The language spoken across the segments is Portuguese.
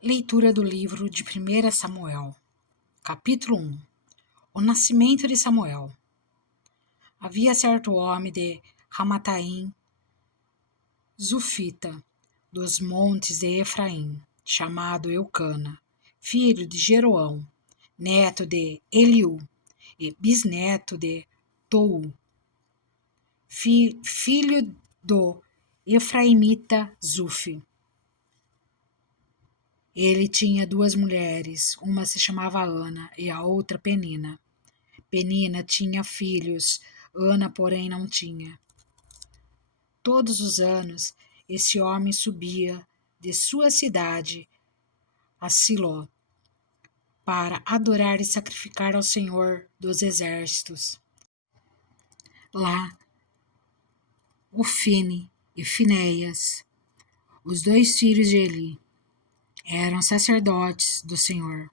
Leitura do livro de 1 Samuel, capítulo 1. O nascimento de Samuel. Havia certo homem de Ramataim, Zufita, dos montes de Efraim, chamado Eucana, filho de Jeroão, neto de Eliú e bisneto de Tou, filho do Efraimita Zufi. Ele tinha duas mulheres, uma se chamava Ana e a outra Penina. Penina tinha filhos, Ana, porém, não tinha. Todos os anos, esse homem subia de sua cidade a Siló para adorar e sacrificar ao Senhor dos Exércitos. Lá, Ofine e Finéias, os dois filhos de Eli, eram sacerdotes do Senhor.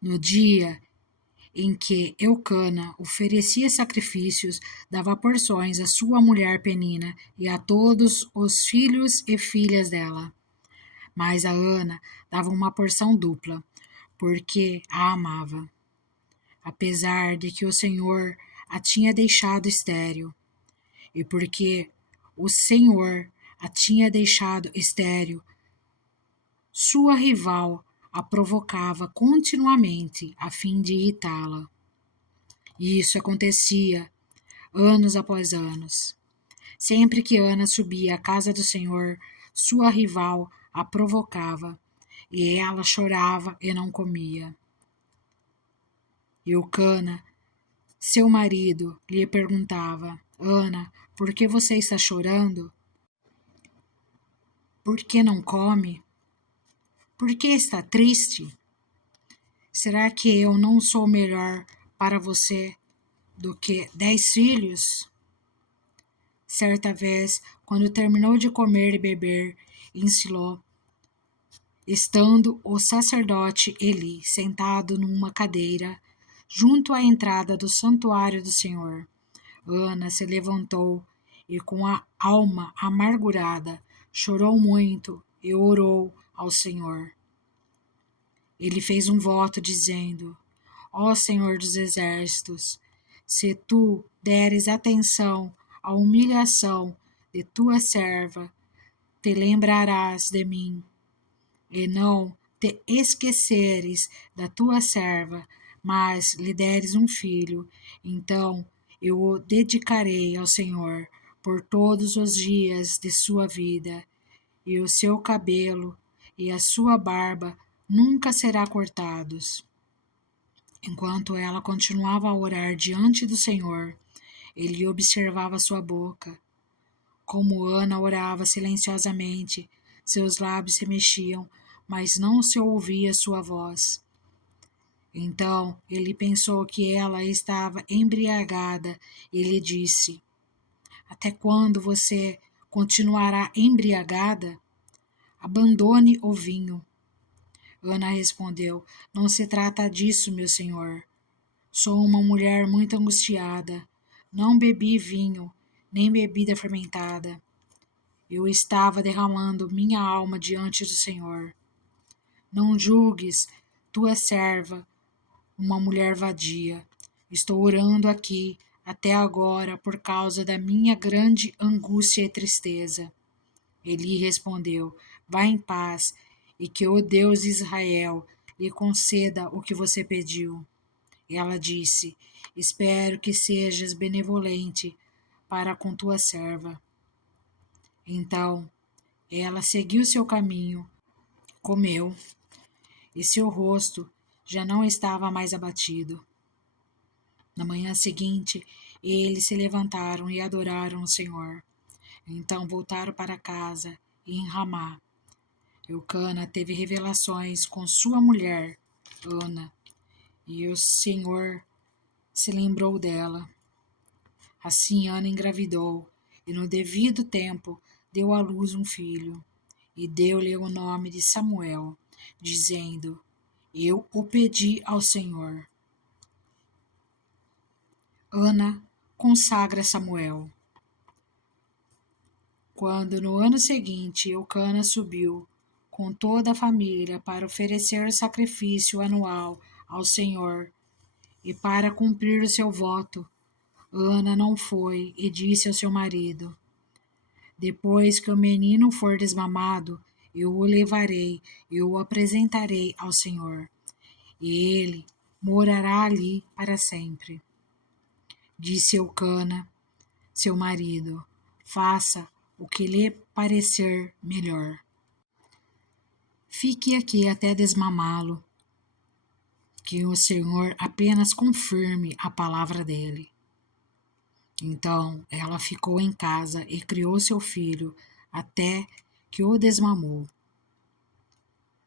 No dia em que Eucana oferecia sacrifícios, dava porções à sua mulher Penina e a todos os filhos e filhas dela. Mas a Ana dava uma porção dupla, porque a amava, apesar de que o Senhor a tinha deixado estéril, e porque o Senhor a tinha deixado estéril, sua rival a provocava continuamente a fim de irritá-la. E isso acontecia anos após anos. Sempre que Ana subia à casa do Senhor, sua rival a provocava, e ela chorava e não comia. Eucana, seu marido, lhe perguntava: Ana, por que você está chorando? Por que não come? Por que está triste? Será que eu não sou melhor para você do que 10 filhos? Certa vez, quando terminou de comer e beber em Siló, estando o sacerdote Eli sentado numa cadeira junto à entrada do santuário do Senhor, Ana se levantou e, com a alma amargurada, chorou muito e orou ao Senhor. Ele fez um voto dizendo: Ó Senhor dos Exércitos, se tu deres atenção à humilhação de tua serva, te lembrarás de mim, e não te esqueceres da tua serva, mas lhe deres um filho, então eu o dedicarei ao Senhor por todos os dias de sua vida, e o seu cabelo e a sua barba nunca será cortados. Enquanto ela continuava a orar diante do Senhor, ele observava sua boca. Como Ana orava silenciosamente, seus lábios se mexiam, mas não se ouvia sua voz. Então ele pensou que ela estava embriagada e lhe disse: Até quando você continuará embriagada? Abandone o vinho. Ana respondeu: Não se trata disso, meu senhor. Sou uma mulher muito angustiada. Não bebi vinho, nem bebida fermentada. Eu estava derramando minha alma diante do Senhor. Não julgues tua serva uma mulher vadia. Estou orando aqui até agora por causa da minha grande angústia e tristeza. Eli respondeu: Vá em paz, e que o Deus de Israel lhe conceda o que você pediu. Ela disse: Espero que sejas benevolente para com tua serva. Então ela seguiu seu caminho, comeu, e seu rosto já não estava mais abatido. Na manhã seguinte, eles se levantaram e adoraram o Senhor. Então voltaram para casa e em Ramá. Eucana teve revelações com sua mulher, Ana, e o Senhor se lembrou dela. Assim Ana engravidou, e no devido tempo deu à luz um filho, e deu-lhe o nome de Samuel, dizendo: Eu o pedi ao Senhor. Ana consagra Samuel. Quando no ano seguinte Eucana subiu com toda a família para oferecer o sacrifício anual ao Senhor e para cumprir o seu voto. Ana não foi e disse ao seu marido: Depois que o menino for desmamado, eu o levarei e o apresentarei ao Senhor, e ele morará ali para sempre. Disse Eucana, seu marido: Faça o que lhe parecer melhor. Fique aqui até desmamá-lo, que o Senhor apenas confirme a palavra dele. Então ela ficou em casa e criou seu filho até que o desmamou.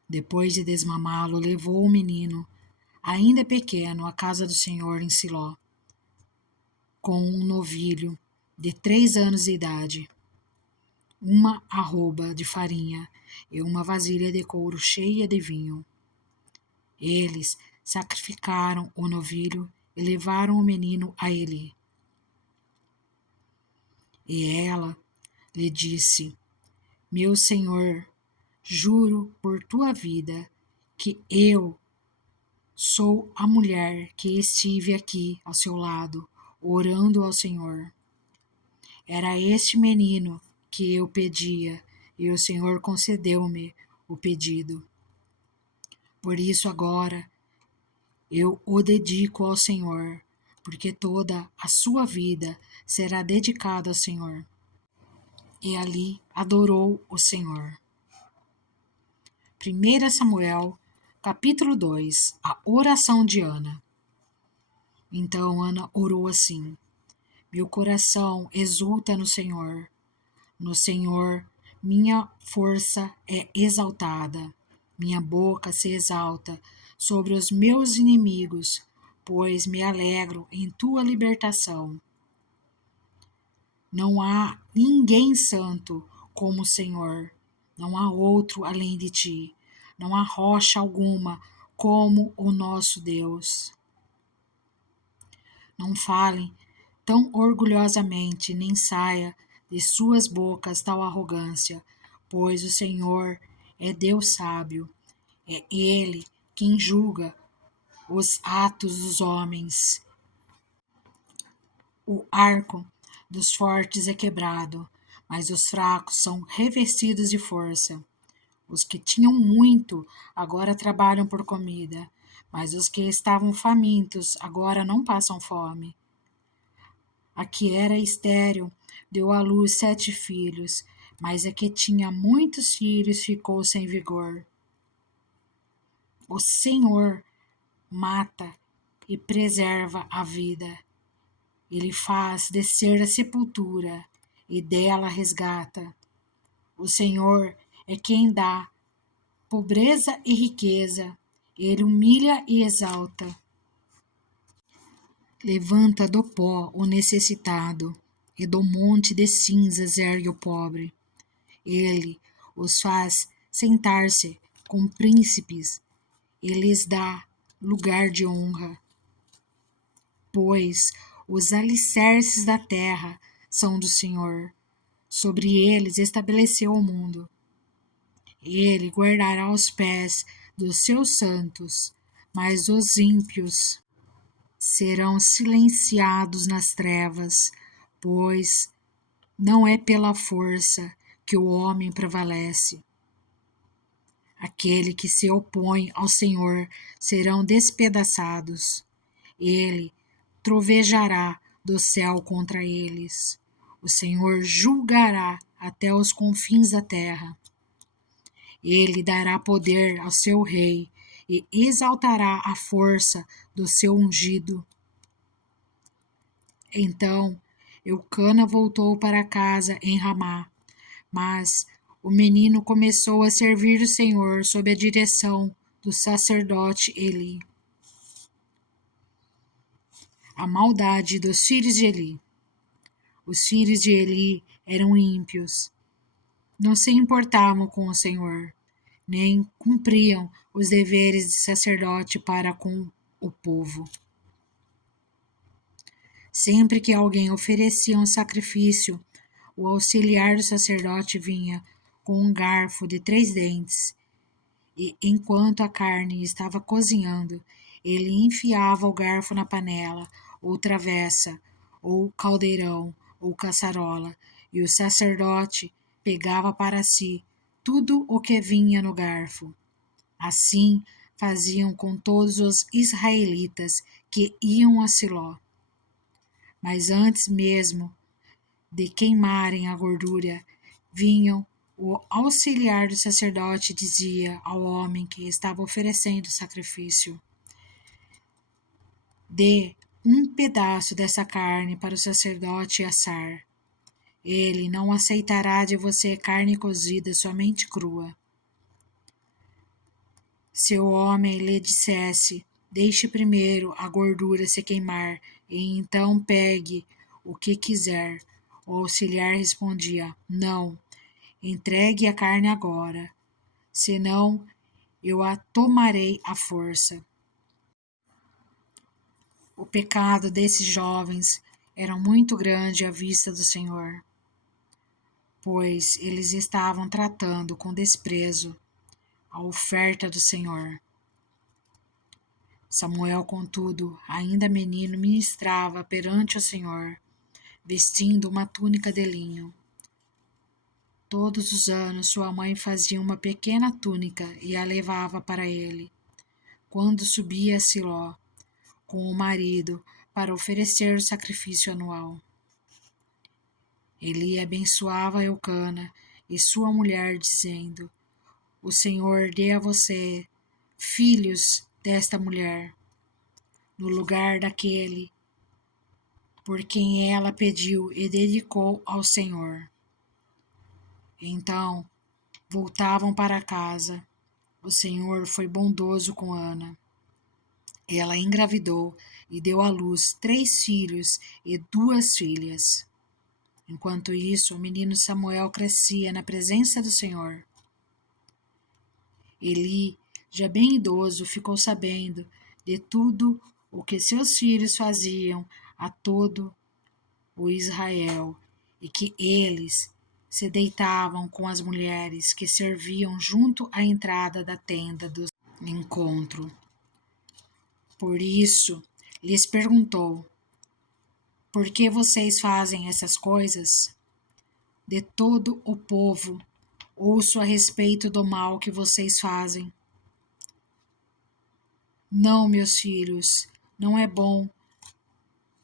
Depois de desmamá-lo, levou o menino, ainda pequeno, à casa do Senhor em Siló, com um novilho de 3 anos de idade, uma arroba de farinha e uma vasilha de couro cheia de vinho. Eles sacrificaram o novilho e levaram o menino a Eli. E ela lhe disse: Meu senhor, juro por tua vida que eu sou a mulher que estive aqui ao seu lado, orando ao Senhor. Era este menino que eu pedia, e o Senhor concedeu-me o pedido. Por isso agora eu o dedico ao Senhor, porque toda a sua vida será dedicada ao Senhor. E ali adorou o Senhor. 1 Samuel, capítulo 2, a oração de Ana. Então Ana orou assim: Meu coração exulta no Senhor. No Senhor, minha força é exaltada. Minha boca se exalta sobre os meus inimigos, pois me alegro em tua libertação. Não há ninguém santo como o Senhor. Não há outro além de ti. Não há rocha alguma como o nosso Deus. Não falem tão orgulhosamente, nem saia de suas bocas tal arrogância, pois o Senhor é Deus sábio. É Ele quem julga os atos dos homens. O arco dos fortes é quebrado, mas os fracos são revestidos de força. Os que tinham muito agora trabalham por comida, mas os que estavam famintos agora não passam fome. A que era estéril deu à luz 7 filhos, mas a que tinha muitos filhos ficou sem vigor. O Senhor mata e preserva a vida. Ele faz descer a sepultura e dela resgata. O Senhor é quem dá pobreza e riqueza. Ele humilha e exalta. Levanta do pó o necessitado, e do monte de cinzas ergue o pobre. Ele os faz sentar-se com príncipes e lhes dá lugar de honra. Pois os alicerces da terra são do Senhor, sobre eles estabeleceu o mundo. Ele guardará os pés dos seus santos, mas os ímpios serão silenciados nas trevas, pois não é pela força que o homem prevalece. Aquele que se opõe ao Senhor serão despedaçados. Ele trovejará do céu contra eles. O Senhor julgará até os confins da terra. Ele dará poder ao seu rei e exaltará a força do seu ungido. Então Eucana voltou para casa em Ramá, mas o menino começou a servir o Senhor sob a direção do sacerdote Eli. A maldade dos filhos de Eli. Os filhos de Eli eram ímpios, não se importavam com o Senhor, nem cumpriam os deveres de sacerdote para com o povo. Sempre que alguém oferecia um sacrifício, o auxiliar do sacerdote vinha com um garfo de 3 dentes, e enquanto a carne estava cozinhando, ele enfiava o garfo na panela, ou travessa, ou caldeirão, ou caçarola, e o sacerdote pegava para si tudo o que vinha no garfo. Assim faziam com todos os israelitas que iam a Siló. Mas antes mesmo de queimarem a gordura, vinham o auxiliar do sacerdote e dizia ao homem que estava oferecendo o sacrifício: dê um pedaço dessa carne para o sacerdote assar. Ele não aceitará de você carne cozida, somente crua. Se o homem lhe dissesse: deixe primeiro a gordura se queimar, e então pegue o que quiser, o auxiliar respondia: não, entregue a carne agora, senão eu a tomarei à força. O pecado desses jovens era muito grande à vista do Senhor, pois eles estavam tratando com desprezo a oferta do Senhor. Samuel, contudo, ainda menino, ministrava perante o Senhor, vestindo uma túnica de linho. Todos os anos sua mãe fazia uma pequena túnica e a levava para ele, quando subia a Siló com o marido para oferecer o sacrifício anual. Eli abençoava Eucana e sua mulher, dizendo: o Senhor dê a você filhos desta mulher, no lugar daquele por quem ela pediu e dedicou ao Senhor. Então voltavam para casa. O Senhor foi bondoso com Ana. Ela engravidou e deu à luz 3 filhos e 2 filhas. Enquanto isso, o menino Samuel crescia na presença do Senhor. Eli, já bem idoso, ficou sabendo de tudo o que seus filhos faziam a todo o Israel, e que eles se deitavam com as mulheres que serviam junto à entrada da tenda do encontro. Por isso, lhes perguntou: por que vocês fazem essas coisas? De todo o povo ouço a respeito do mal que vocês fazem. Não, meus filhos, não é bom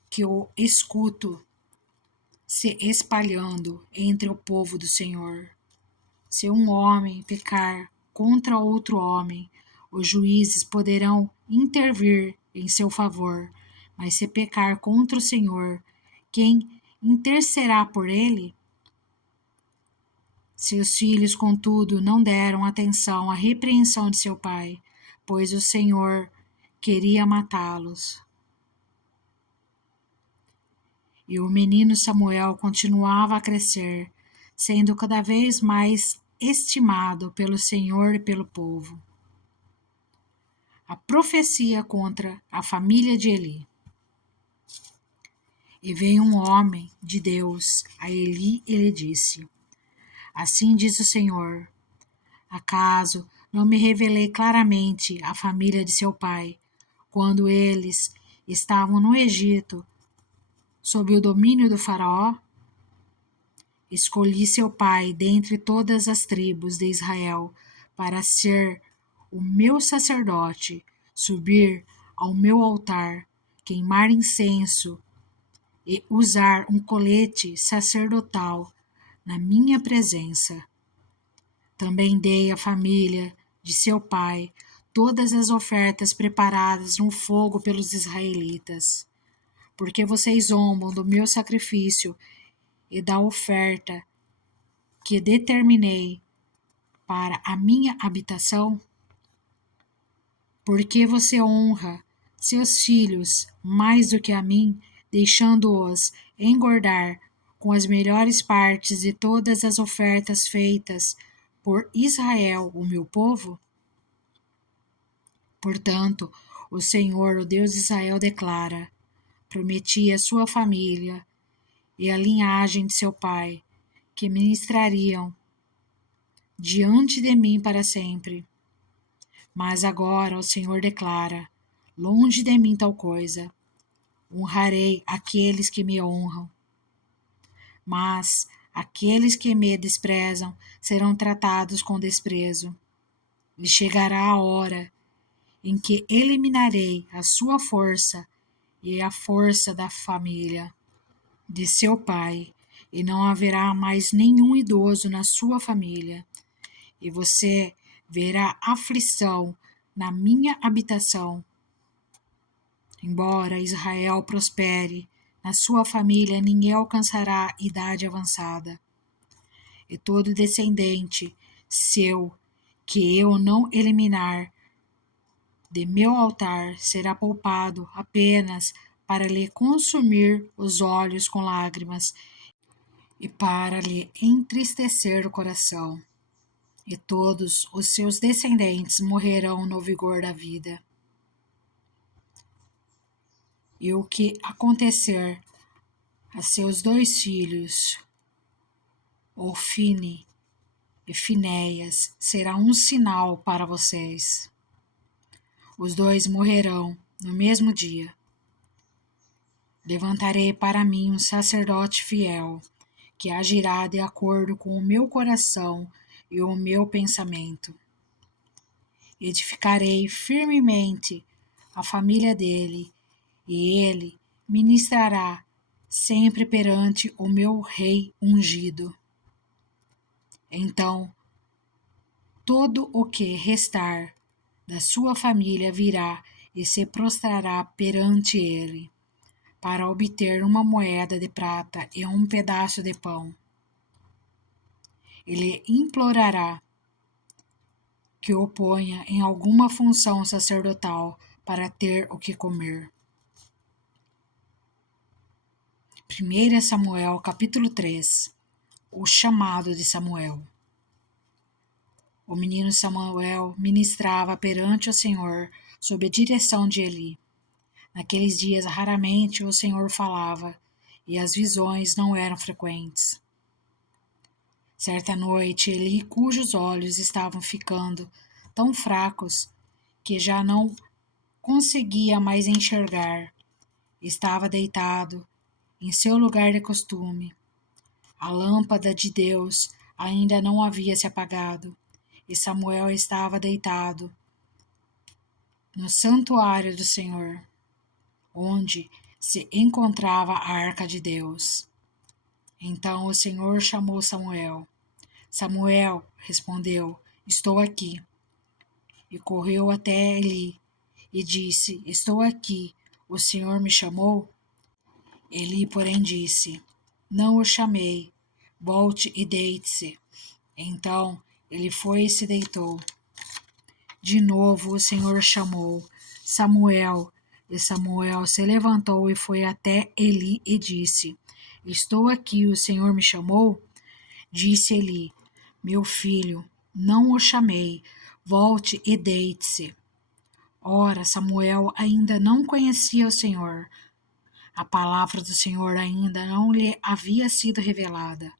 que o escuto se espalhando entre o povo do Senhor. Se um homem pecar contra outro homem, os juízes poderão intervir em seu favor, mas se pecar contra o Senhor, quem intercederá por ele? Seus filhos, contudo, não deram atenção à repreensão de seu pai, pois o Senhor queria matá-los. E o menino Samuel continuava a crescer, sendo cada vez mais estimado pelo Senhor e pelo povo. A profecia contra a família de Eli. E veio um homem de Deus a Eli e lhe disse: assim diz o Senhor, acaso não me revelei claramente à família de seu pai, quando eles estavam no Egito, sob o domínio do faraó? Escolhi seu pai dentre todas as tribos de Israel para ser o meu sacerdote, subir ao meu altar, queimar incenso e usar um colete sacerdotal na minha presença. Também dei à família de seu pai todas as ofertas preparadas no fogo pelos israelitas, porque vocês zombam do meu sacrifício e da oferta que determinei para a minha habitação? Porque você honra seus filhos mais do que a mim, deixando-os engordar com as melhores partes de todas as ofertas feitas por Israel, o meu povo? Portanto, o Senhor, o Deus de Israel, declara: prometi à sua família e à linhagem de seu pai que ministrariam diante de mim para sempre. Mas agora o Senhor declara: longe de mim tal coisa. Honrarei aqueles que me honram, mas aqueles que me desprezam serão tratados com desprezo. E chegará a hora em que eliminarei a sua força e a força da família de seu pai, e não haverá mais nenhum idoso na sua família, e você verá aflição na minha habitação. Embora Israel prospere, na sua família ninguém alcançará idade avançada. E todo descendente seu que eu não eliminar de meu altar será poupado apenas para lhe consumir os olhos com lágrimas e para lhe entristecer o coração. E todos os seus descendentes morrerão no vigor da vida. E o que acontecer a seus 2 filhos, Ofni e Finéias, será um sinal para vocês. Os 2 morrerão no mesmo dia. Levantarei para mim um sacerdote fiel, que agirá de acordo com o meu coração e o meu pensamento. Edificarei firmemente a família dele, e ele ministrará sempre perante o meu rei ungido. Então, todo o que restar da sua família virá e se prostrará perante ele, para obter uma moeda de prata e um pedaço de pão. Ele implorará que o ponha em alguma função sacerdotal para ter o que comer. 1 Samuel, capítulo 3. O chamado de Samuel. O menino Samuel ministrava perante o Senhor sob a direção de Eli. Naqueles dias, raramente o Senhor falava, e as visões não eram frequentes. Certa noite, Eli, cujos olhos estavam ficando tão fracos que já não conseguia mais enxergar, estava deitado em seu lugar de costume. A lâmpada de Deus ainda não havia se apagado, e Samuel estava deitado no santuário do Senhor, onde se encontrava a arca de Deus. Então o Senhor chamou Samuel. Samuel respondeu: estou aqui. E correu até Eli e disse: estou aqui, o Senhor me chamou? Eli, porém, disse: não o chamei, volte e deite-se. Então ele foi e se deitou. De novo o Senhor chamou: Samuel. E Samuel se levantou e foi até Eli e disse: estou aqui, o Senhor me chamou? Disse Eli: meu filho, não o chamei, volte e deite-se. Ora, Samuel ainda não conhecia o Senhor. A palavra do Senhor ainda não lhe havia sido revelada.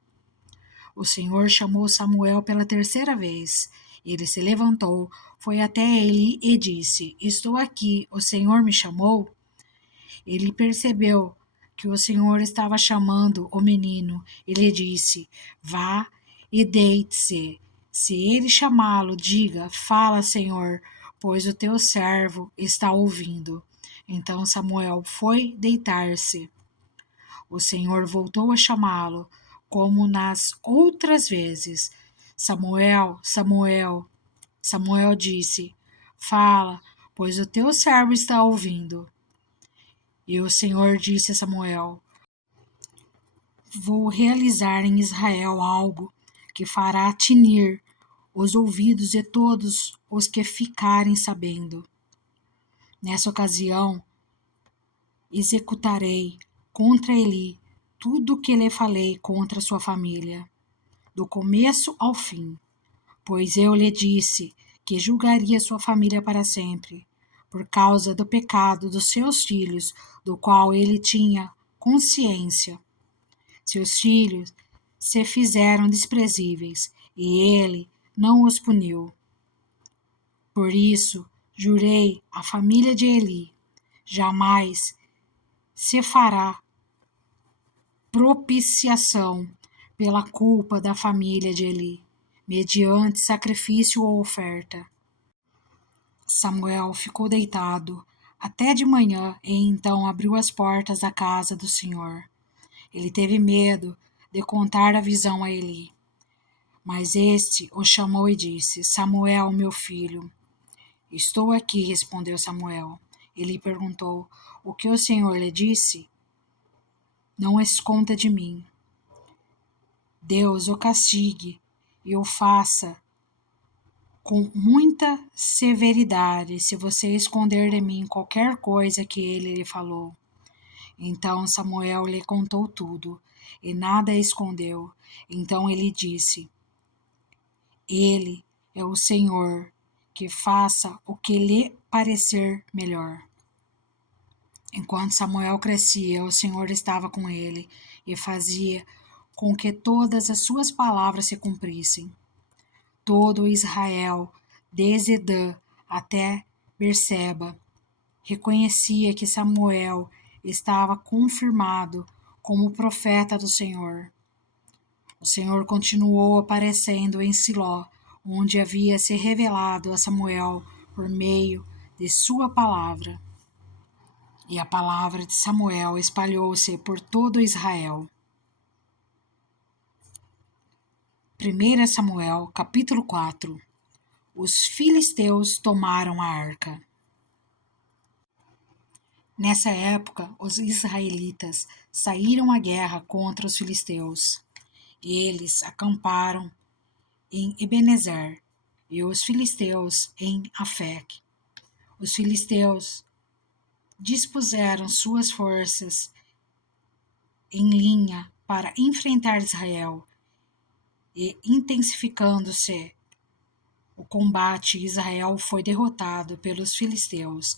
O Senhor chamou Samuel pela 3ª vez. Ele se levantou, foi até ele e disse: estou aqui, o Senhor me chamou? Ele percebeu que o Senhor estava chamando o menino e lhe disse: vá e deite-se. Se ele chamá-lo, diga: fala, Senhor, pois o teu servo está ouvindo. Então Samuel foi deitar-se. O Senhor voltou a chamá-lo, como nas outras vezes: Samuel, Samuel. Samuel disse: fala, pois o teu servo está ouvindo. E o Senhor disse a Samuel: vou realizar em Israel algo que fará tinir os ouvidos de todos os que ficarem sabendo. Nessa ocasião, executarei contra Eli tudo o que lhe falei contra sua família, do começo ao fim, pois eu lhe disse que julgaria sua família para sempre, por causa do pecado dos seus filhos, do qual ele tinha consciência. Seus filhos se fizeram desprezíveis, e ele não os puniu. Por isso, jurei à família de Eli, jamais se fará propiciação pela culpa da família de Eli, mediante sacrifício ou oferta. Samuel ficou deitado até de manhã e então abriu as portas da casa do Senhor. Ele teve medo de contar a visão a Eli. Mas este o chamou e disse: Samuel, meu filho. Estou aqui, respondeu Samuel. Eli perguntou: O que o Senhor lhe disse? Não esconda de mim. Deus o castigue e o faça com muita severidade se você esconder de mim qualquer coisa que ele lhe falou. Então Samuel lhe contou tudo, e nada escondeu. Então ele disse: Ele é o Senhor, que faça o que lhe parecer melhor. Enquanto Samuel crescia, o Senhor estava com ele e fazia com que todas as suas palavras se cumprissem. Todo Israel, desde Dan até Berseba, reconhecia que Samuel estava confirmado como profeta do Senhor. O Senhor continuou aparecendo em Siló, onde havia se revelado a Samuel por meio de sua palavra. E a palavra de Samuel espalhou-se por todo Israel. 1 Samuel, capítulo 4. Os filisteus tomaram a arca. Nessa época, os israelitas saíram à guerra contra os filisteus. Eles acamparam em Ebenezer e os filisteus em Afec. Os filisteus dispuseram suas forças em linha para enfrentar Israel e, intensificando-se o combate, Israel foi derrotado pelos filisteus,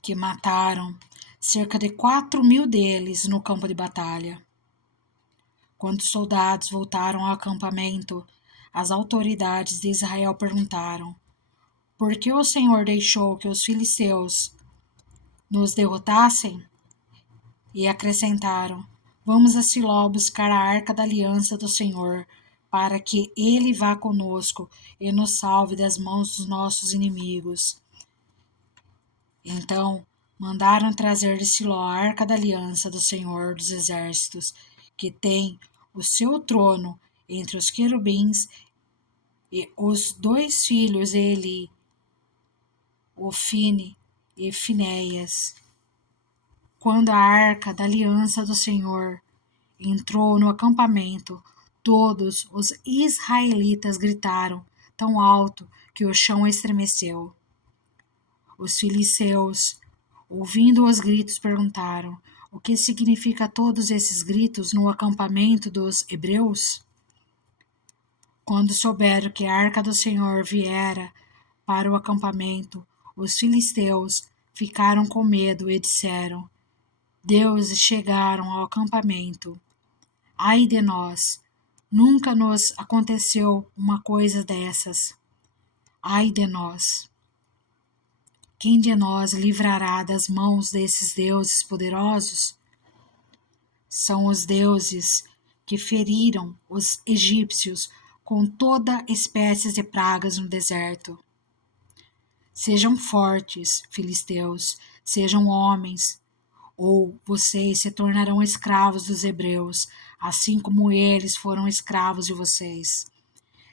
que mataram cerca de 4.000 deles no campo de batalha. Quando os soldados voltaram ao acampamento, as autoridades de Israel perguntaram: Por que o Senhor deixou que os filisteus nos derrotassem? E acrescentaram: Vamos a Siló buscar a arca da aliança do Senhor, para que ele vá conosco e nos salve das mãos dos nossos inimigos. Então mandaram trazer de Siló a arca da aliança do Senhor dos exércitos, que tem o seu trono entre os querubins, e os 2 filhos de Eli, Ofni e Finéias. Quando a arca da aliança do Senhor entrou no acampamento, todos os israelitas gritaram tão alto que o chão estremeceu. Os filisteus, ouvindo os gritos, perguntaram: O que significa todos esses gritos no acampamento dos hebreus? Quando souberam que a arca do Senhor viera para o acampamento, os filisteus ficaram com medo e disseram: Deuses chegaram ao acampamento. Ai de nós! Nunca nos aconteceu uma coisa dessas. Ai de nós! Quem de nós livrará das mãos desses deuses poderosos? São os deuses que feriram os egípcios com toda espécie de pragas no deserto. Sejam fortes, filisteus, sejam homens, ou vocês se tornarão escravos dos hebreus, assim como eles foram escravos de vocês.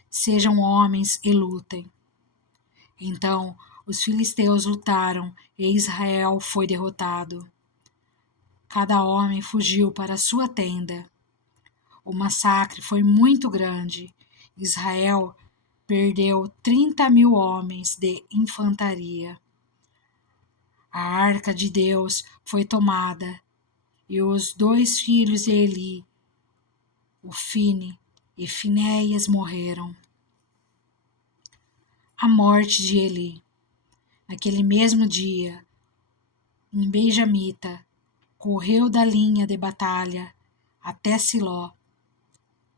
Sejam homens e lutem. Então os filisteus lutaram e Israel foi derrotado. Cada homem fugiu para sua tenda. O massacre foi muito grande. Israel perdeu 30.000 homens de infantaria. A arca de Deus foi tomada e os 2 filhos de Eli, Ofni e Finéias, morreram. A morte de Eli. Naquele mesmo dia, um benjamita correu da linha de batalha até Siló,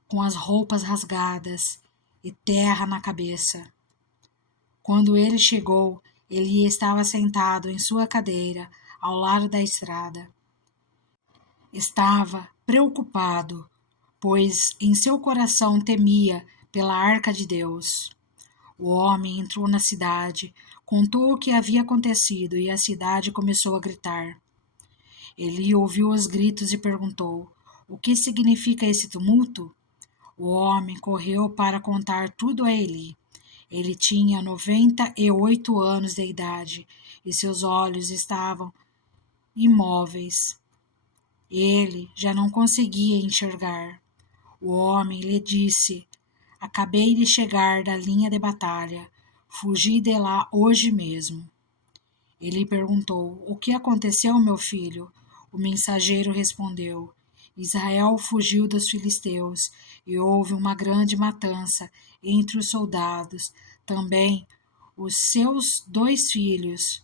com as roupas rasgadas e terra na cabeça. Quando ele chegou, Eli estava sentado em sua cadeira ao lado da estrada. Estava preocupado, pois em seu coração temia pela arca de Deus. O homem entrou na cidade, contou o que havia acontecido e a cidade começou a gritar. Eli ouviu os gritos e perguntou: O que significa esse tumulto? O homem correu para contar tudo a Eli. Ele tinha 98 anos de idade e seus olhos estavam imóveis. Ele já não conseguia enxergar. O homem lhe disse: Acabei de chegar da linha de batalha. Fugi de lá hoje mesmo. Ele perguntou: O que aconteceu, meu filho? O mensageiro respondeu: Israel fugiu dos filisteus e houve uma grande matança entre os soldados. Também os seus 2 filhos,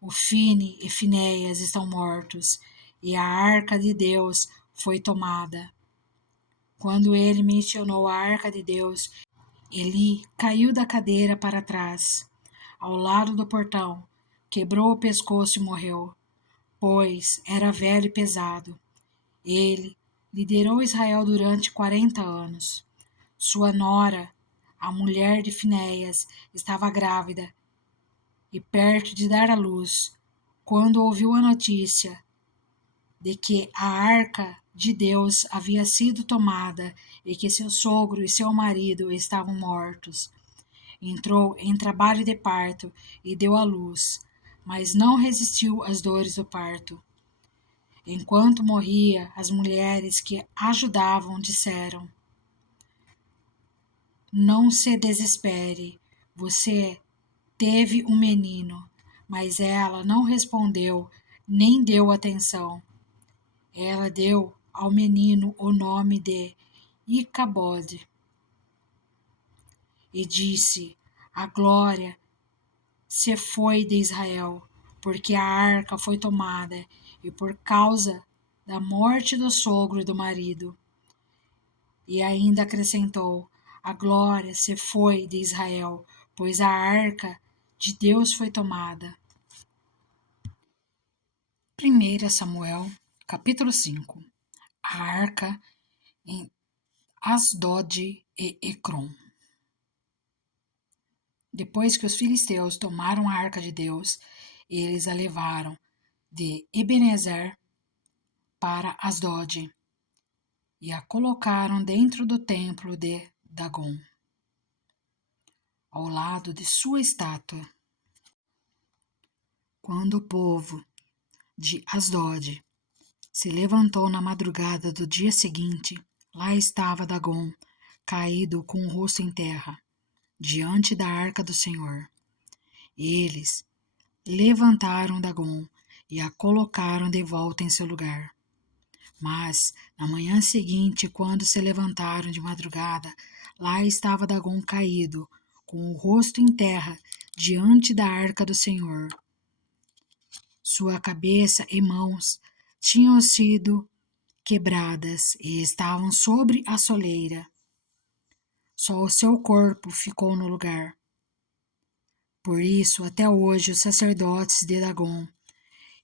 Ofni e Finéias, estão mortos, e a arca de Deus foi tomada. Quando ele mencionou a arca de Deus, Eli caiu da cadeira para trás, ao lado do portão, quebrou o pescoço e morreu, pois era velho e pesado. Ele liderou Israel durante 40 anos. Sua nora, a mulher de Finéias, estava grávida e perto de dar à luz, quando ouviu a notícia de que a arca de Deus havia sido tomada e que seu sogro e seu marido estavam mortos. Entrou em trabalho de parto e deu à luz, mas não resistiu às dores do parto. Enquanto morria, as mulheres que ajudavam disseram: Não se desespere, você teve um menino. Mas ela não respondeu nem deu atenção. Ela deu ao menino o nome de Icabode e disse: A glória se foi de Israel, porque a arca foi tomada e por causa da morte do sogro e do marido. E ainda acrescentou: A glória se foi de Israel, pois a arca de Deus foi tomada. 1 Samuel, capítulo 5. A arca em Asdod e Ecrom. Depois que os filisteus tomaram a arca de Deus, eles a levaram de Ebenezer para Asdod e a colocaram dentro do templo de Dagon, ao lado de sua estátua. Quando o povo de Asdod se levantou na madrugada do dia seguinte, lá estava Dagon, caído com o rosto em terra, diante da arca do Senhor. Eles levantaram Dagon e a colocaram de volta em seu lugar. Mas, na manhã seguinte, quando se levantaram de madrugada, lá estava Dagon caído, com o rosto em terra, diante da arca do Senhor. Sua cabeça e mãos tinham sido quebradas e estavam sobre a soleira. Só o seu corpo ficou no lugar. Por isso, até hoje, os sacerdotes de Dagon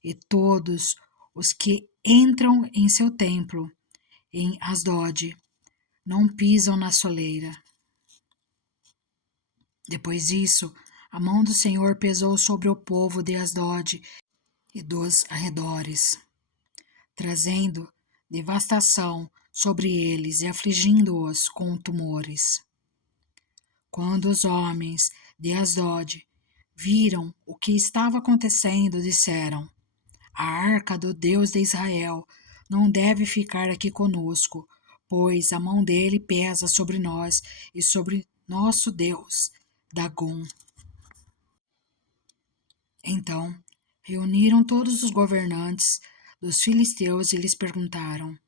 e todos os que entram em seu templo em Asdod não pisam na soleira. Depois disso, a mão do Senhor pesou sobre o povo de Asdod e dos arredores, trazendo devastação sobre eles e afligindo-os com tumores. Quando os homens de Asdod viram o que estava acontecendo, disseram: A arca do Deus de Israel não deve ficar aqui conosco, pois a mão dele pesa sobre nós e sobre nosso Deus, Dagon. Então reuniram todos os governantes dos filisteus e lhes perguntaram: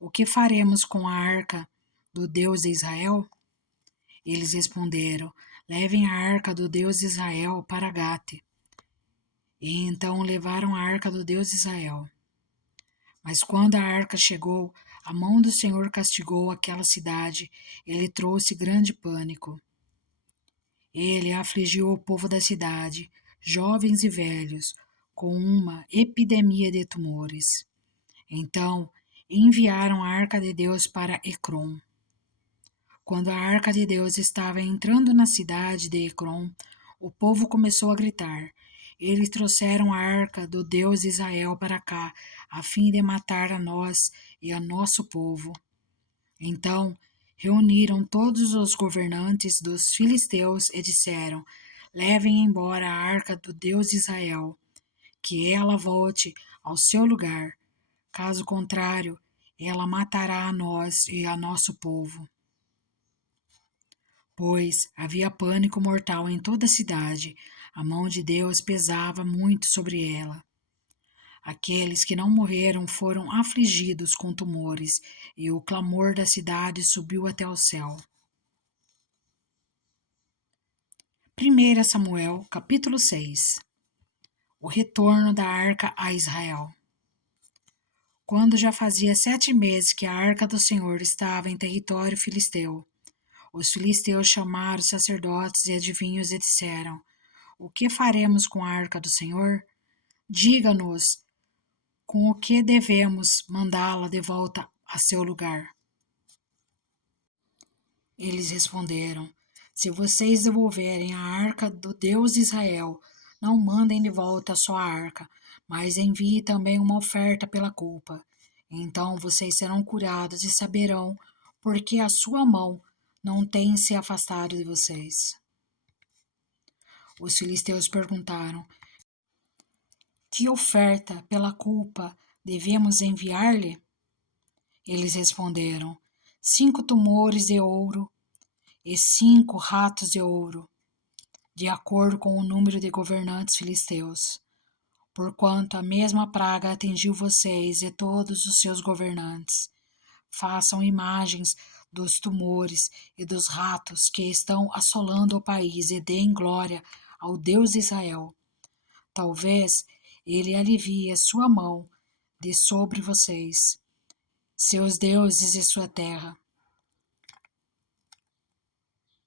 O que faremos com a arca do Deus de Israel? Eles responderam: Levem a arca do Deus de Israel para Gate. E então levaram a arca do Deus de Israel. Mas quando a arca chegou A mão do Senhor castigou aquela cidade, ele trouxe grande pânico. Ele afligiu o povo da cidade, jovens e velhos, com uma epidemia de tumores. Então enviaram a arca de Deus para Ecrom. Quando a arca de Deus estava entrando na cidade de Ecrom, o povo começou a gritar. Eles trouxeram a arca do Deus de Israel para cá, a fim de matar a nós e a nosso povo. Então reuniram todos os governantes dos filisteus e disseram: levem embora a arca do Deus de Israel, que ela volte ao seu lugar. Caso contrário, ela matará a nós e a nosso povo. Pois havia pânico mortal em toda a cidade, a mão de Deus pesava muito sobre ela. Aqueles que não morreram foram afligidos com tumores, e o clamor da cidade subiu até o céu. 1 Samuel, capítulo 6. O retorno da arca a Israel. Quando já fazia 7 meses que a arca do Senhor estava em território filisteu, os filisteus chamaram os sacerdotes e adivinhos e disseram: o que faremos com a arca do Senhor? Diga-nos com o que devemos mandá-la de volta a seu lugar. Eles responderam: se vocês devolverem a arca do Deus de Israel, não mandem de volta só a arca, mas envie também uma oferta pela culpa. Então vocês serão curados e saberão porque a sua mão não tem se afastado de vocês. Os filisteus perguntaram: que oferta pela culpa devemos enviar-lhe? Eles responderam: 5 tumores de ouro e 5 ratos de ouro, de acordo com o número de governantes filisteus. Porquanto a mesma praga atingiu vocês e todos os seus governantes. Façam imagens dos tumores e dos ratos que estão assolando o país e deem glória ao Deus de Israel. Talvez ele alivie a sua mão de sobre vocês, seus deuses e sua terra.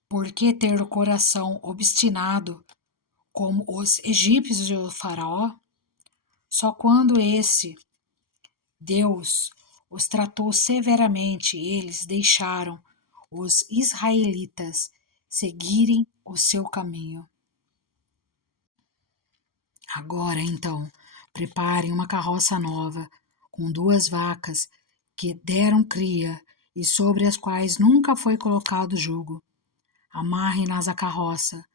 Por que ter o coração obstinado como os egípcios e o faraó? Só quando esse Deus os tratou severamente, eles deixaram os israelitas seguirem o seu caminho. Agora, então, preparem uma carroça nova, com 2 vacas que deram cria e sobre as quais nunca foi colocado jugo. Amarrem-nas à carroça,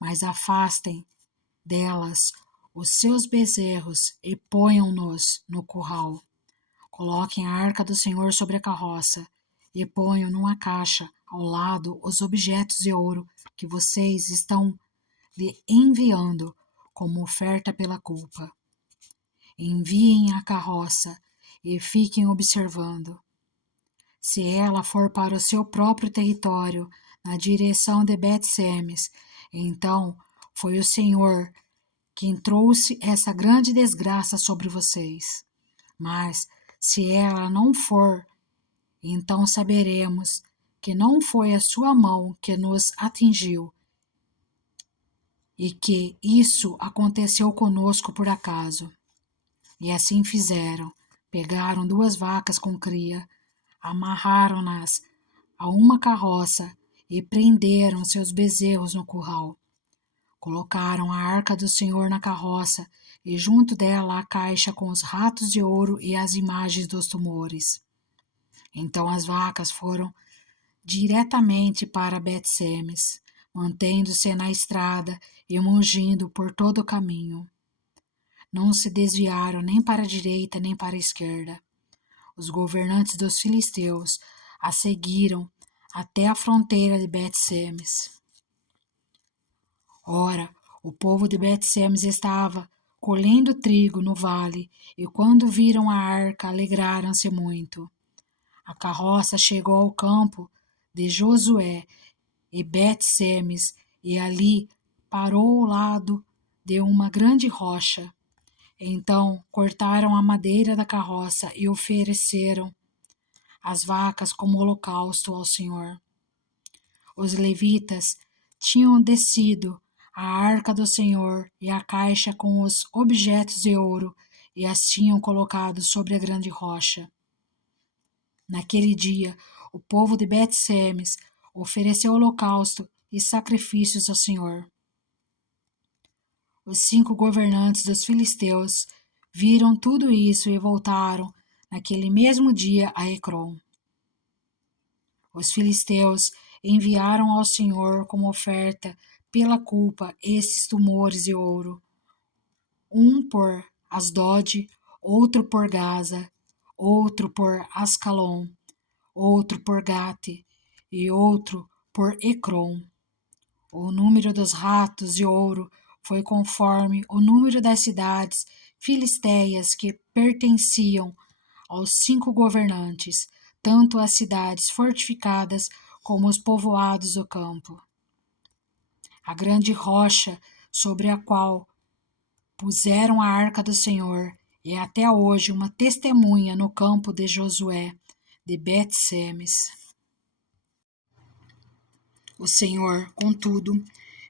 mas afastem delas os seus bezerros e ponham-nos no curral. Coloquem a arca do Senhor sobre a carroça e ponham numa caixa ao lado os objetos de ouro que vocês estão lhe enviando como oferta pela culpa. Enviem a carroça e fiquem observando. Se ela for para o seu próprio território, na direção de Bet-Semes, então foi o Senhor quem trouxe essa grande desgraça sobre vocês. Mas, se ela não for, então saberemos que não foi a sua mão que nos atingiu e que isso aconteceu conosco por acaso. E assim fizeram. Pegaram 2 vacas com cria, amarraram-nas a uma carroça e prenderam seus bezerros no curral. Colocaram a arca do Senhor na carroça e junto dela a caixa com os ratos de ouro e as imagens dos tumores. Então as vacas foram diretamente para Bet-Semes, mantendo-se na estrada e mungindo por todo o caminho. Não se desviaram nem para a direita nem para a esquerda. Os governantes dos filisteus a seguiram até a fronteira de Bet-Semes. Ora, o povo de Bet-Semes estava colhendo trigo no vale, e quando viram a arca, alegraram-se muito. A carroça chegou ao campo de Josué e Bet-Semes, e ali parou ao lado de uma grande rocha. Então cortaram a madeira da carroça e ofereceram as vacas como holocausto ao Senhor. Os levitas tinham descido a arca do Senhor e a caixa com os objetos de ouro e as tinham colocado sobre a grande rocha. Naquele dia, o povo de Bet-Semes ofereceu holocausto e sacrifícios ao Senhor. Os 5 governantes dos filisteus viram tudo isso e voltaram naquele mesmo dia a Ecrom. Os filisteus enviaram ao Senhor como oferta pela culpa esses tumores de ouro, um por Asdod, outro por Gaza, outro por Ascalon, outro por Gate e outro por Ecrom. O número dos ratos de ouro foi conforme o número das cidades filisteias que pertenciam aos 5 governantes, tanto as cidades fortificadas como os povoados do campo. A grande rocha sobre a qual puseram a arca do Senhor é até hoje uma testemunha no campo de Josué, de Bet-Semes. O Senhor, contudo,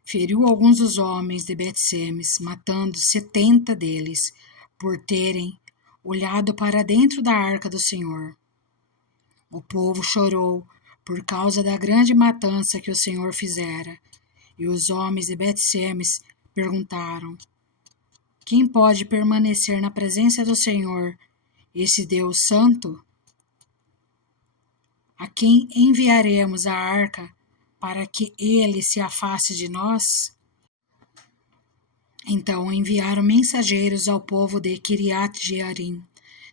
feriu alguns dos homens de Bet-Semes, matando 70 deles, por terem olhado para dentro da arca do Senhor. O povo chorou por causa da grande matança que o Senhor fizera, e os homens de Bet-Semes perguntaram: quem pode permanecer na presença do Senhor, esse Deus santo? A quem enviaremos a arca para que ele se afaste de nós? Então enviaram mensageiros ao povo de Quiriat-Jearim,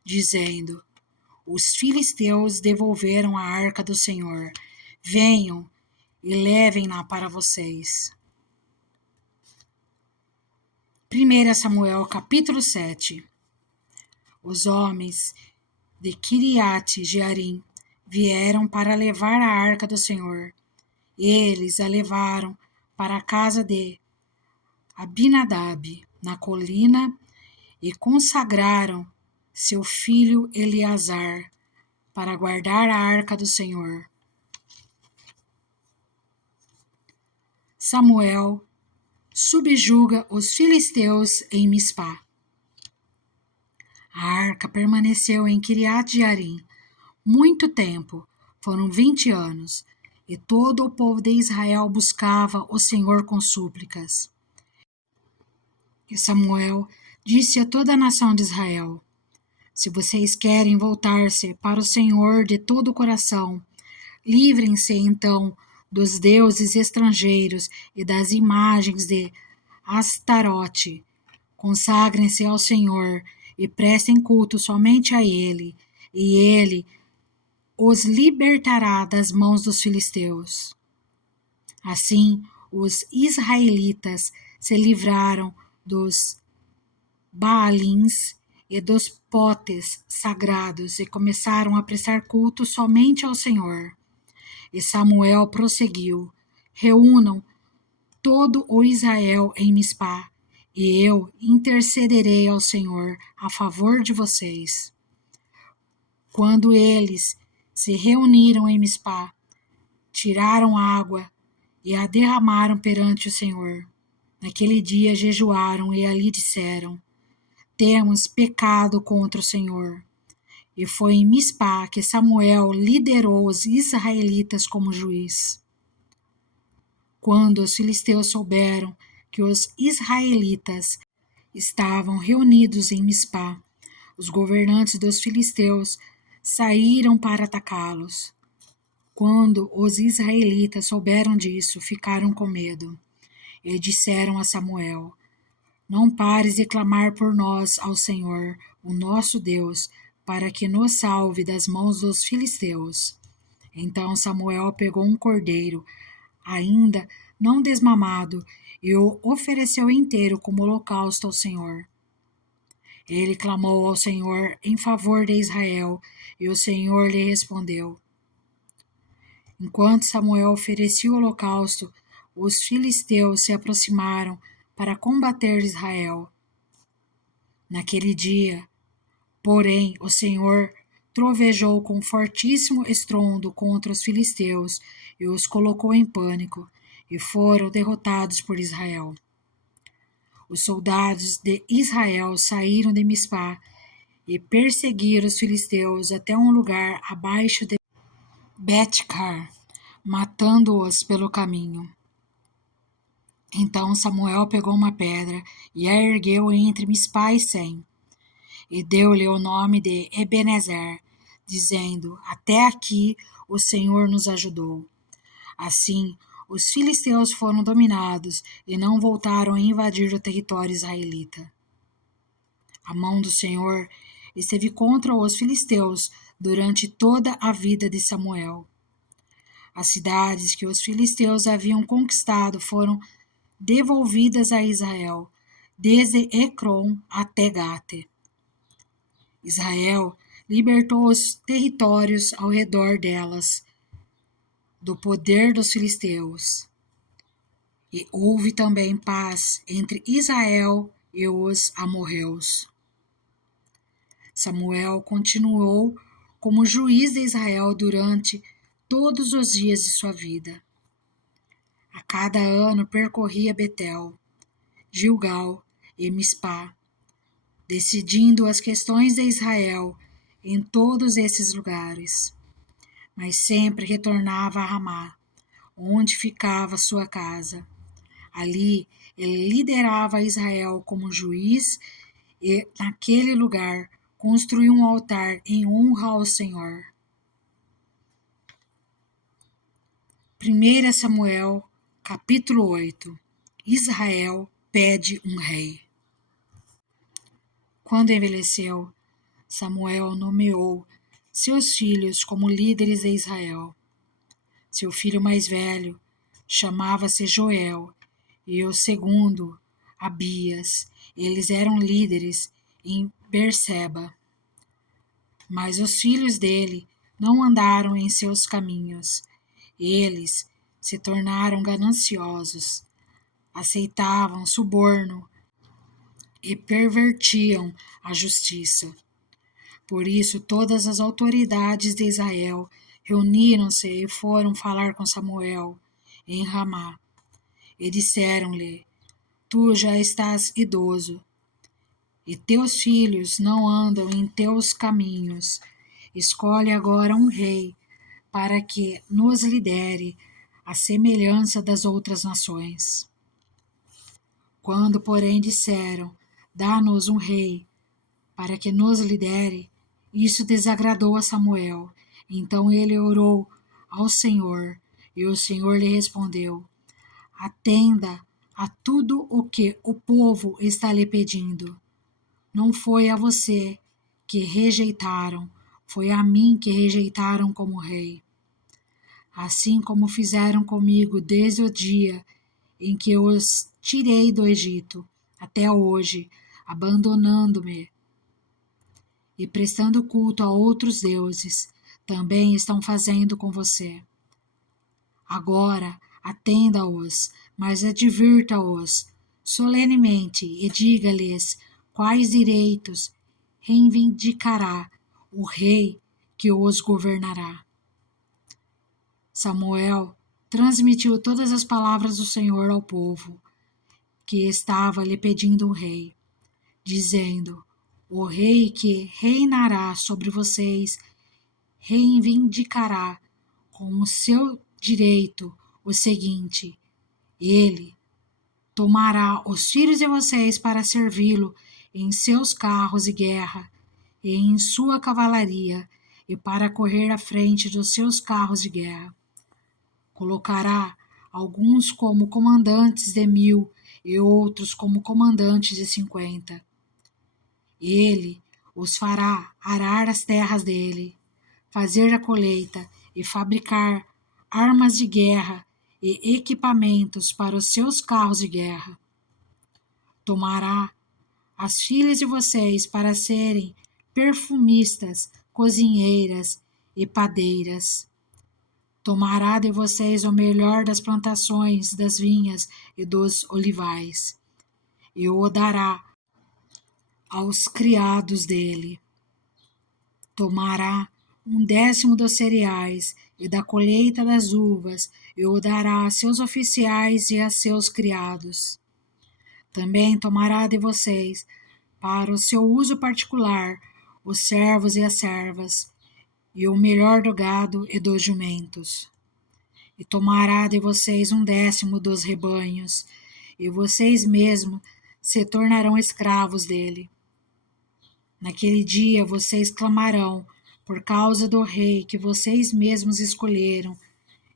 dizendo: os filisteus devolveram a arca do Senhor. Venham e levem-na para vocês. 1 Samuel capítulo 7. Os homens de Quiriat-Jearim vieram para levar a arca do Senhor. Eles a levaram para a casa de Abinadab, na colina, e consagraram seu filho Eleazar para guardar a arca do Senhor. Samuel subjuga os filisteus em Mispá. A arca permaneceu em Quiriat-Jearim muito tempo, foram 20 anos, e todo o povo de Israel buscava o Senhor com súplicas. E Samuel disse a toda a nação de Israel: se vocês querem voltar-se para o Senhor de todo o coração, livrem-se então dos deuses estrangeiros e das imagens de Astarote. Consagrem-se ao Senhor e prestem culto somente a Ele, e Ele os libertará das mãos dos filisteus. Assim, os israelitas se livraram dos Baalins e dos potes sagrados e começaram a prestar culto somente ao Senhor. E Samuel prosseguiu: reúnam todo o Israel em Mispá, e eu intercederei ao Senhor a favor de vocês. Quando eles se reuniram em Mispá, tiraram água e a derramaram perante o Senhor. Naquele dia jejuaram e ali disseram: temos pecado contra o Senhor. E foi em Mispá que Samuel liderou os israelitas como juiz. Quando os filisteus souberam que os israelitas estavam reunidos em Mispá, os governantes dos filisteus saíram para atacá-los. Quando os israelitas souberam disso, ficaram com medo. E disseram a Samuel: não pares de clamar por nós ao Senhor, o nosso Deus, para que nos salve das mãos dos filisteus. Então Samuel pegou um cordeiro, ainda não desmamado, e o ofereceu inteiro como holocausto ao Senhor. Ele clamou ao Senhor em favor de Israel, e o Senhor lhe respondeu. Enquanto Samuel oferecia o holocausto, os filisteus se aproximaram para combater Israel. Naquele dia, porém, o Senhor trovejou com fortíssimo estrondo contra os filisteus e os colocou em pânico, e foram derrotados por Israel. Os soldados de Israel saíram de Mispá e perseguiram os filisteus até um lugar abaixo de Betcar, matando-os pelo caminho. Então Samuel pegou uma pedra e a ergueu entre Mispá e Sem, e deu-lhe o nome de Ebenezer, dizendo: Até aqui o Senhor nos ajudou. Assim, os filisteus foram dominados e não voltaram a invadir o território israelita. A mão do Senhor esteve contra os filisteus durante toda a vida de Samuel. As cidades que os filisteus haviam conquistado foram devolvidas a Israel, desde Ecrom até Gate. Israel libertou os territórios ao redor delas do poder dos filisteus. E houve também paz entre Israel e os amorreus. Samuel continuou como juiz de Israel durante todos os dias de sua vida. A cada ano percorria Betel, Gilgal e Mispá, decidindo as questões de Israel em todos esses lugares. Mas sempre retornava a Ramá, onde ficava sua casa. Ali ele liderava Israel como juiz e, naquele lugar, construiu um altar em honra ao Senhor. 1 Samuel, capítulo 8. Israel pede um rei. Quando envelheceu, Samuel nomeou seus filhos como líderes de Israel. Seu filho mais velho chamava-se Joel e o segundo, Abias. Eles eram líderes em Berseba. Mas os filhos dele não andaram em seus caminhos. Eles se tornaram gananciosos, aceitavam suborno e pervertiam a justiça. Por isso, todas as autoridades de Israel reuniram-se e foram falar com Samuel em Ramá. E disseram-lhe: Tu já estás idoso, e teus filhos não andam em teus caminhos. Escolhe agora um rei, para que nos lidere à semelhança das outras nações. Quando, porém, disseram: Dá-nos um rei, para que nos lidere, isso desagradou a Samuel. Então ele orou ao Senhor, e o Senhor lhe respondeu: Atenda a tudo o que o povo está lhe pedindo. Não foi a você que rejeitaram, foi a mim que rejeitaram como rei. Assim como fizeram comigo desde o dia em que os tirei do Egito até hoje, abandonando-me e prestando culto a outros deuses, também estão fazendo com você. Agora, atenda-os, mas advirta-os solenemente e diga-lhes quais direitos reivindicará o rei que os governará. Samuel transmitiu todas as palavras do Senhor ao povo, que estava lhe pedindo um rei, dizendo: O rei que reinará sobre vocês reivindicará com o seu direito o seguinte: ele tomará os filhos de vocês para servi-lo em seus carros de guerra e em sua cavalaria e para correr à frente dos seus carros de guerra. Colocará alguns como comandantes de 1000 e outros como comandantes de 50. Ele os fará arar as terras dele, fazer a colheita e fabricar armas de guerra e equipamentos para os seus carros de guerra. Tomará as filhas de vocês para serem perfumistas, cozinheiras e padeiras. Tomará de vocês o melhor das plantações, das vinhas e dos olivais, e o dará aos criados dele. Tomará 1/10 dos cereais e da colheita das uvas e o dará a seus oficiais e a seus criados. Também tomará de vocês, para o seu uso particular, os servos e as servas, e o melhor do gado e dos jumentos. E tomará de vocês 1/10 dos rebanhos, e vocês mesmos se tornarão escravos dele. Naquele dia vocês clamarão por causa do rei que vocês mesmos escolheram,